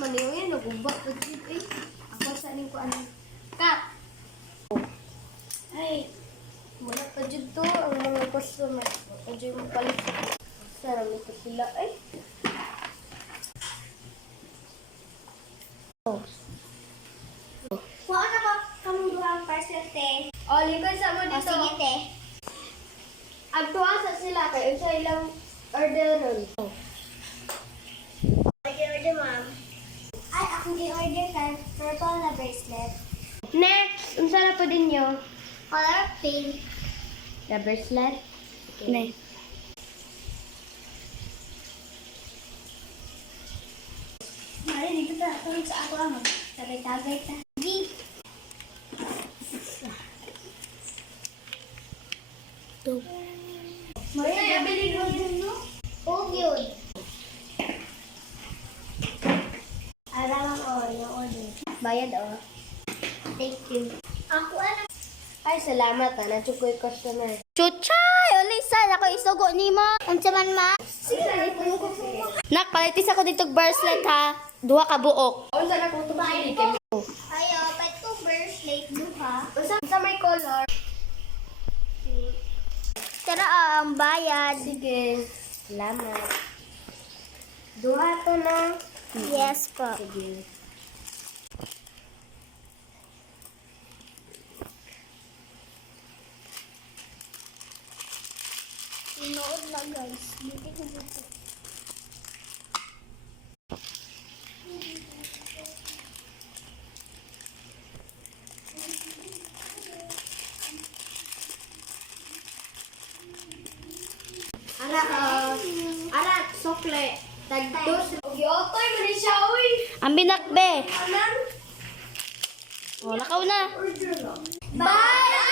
man yun, nagubak pa dito eh. Ako sa ko ano. Kat! Ay, wala pa dito ang mga customer. Medyo yung palit. Sarap ito sila eh. Kuha na ba kamong duhang parcel, te? O, likod sa mo O, dito. sige, te. Agtuan sa sila kayo sa ilang orderon. Order, ma'am. Ay, akong gi-order ka. Purple na bracelet. Next, unsa na po din nyo? Color pink. The bracelet? Ne. Mari, dito ta. Tulog sa ako, ano? Tagay-tagay ta. V. Ito. Mari, nabili ko yun, no? Oo, yun. Alam ko, yung order. Bayad o. Thank you. Ako, ano? Ay, salamat ha. Natsukoy customer. Chuchay! Ulisan! Ako isugo ni mo. Unsa man ma? Nak, palitis ako dito bracelet ha. Duha ka buok. Unsa na kung tumili kay mo? Ayo, pet ko bracelet duha. Unsa may color? Tara ang bayad. Sige. Salamat. Duha to na. Yes po. Sige. Inood na guys. Dito ko dito. Anak, sokle. Tagdos. Gyotoy mo ni siya, uy. Ang binakbe. Anan? O, lakaw na. Bye!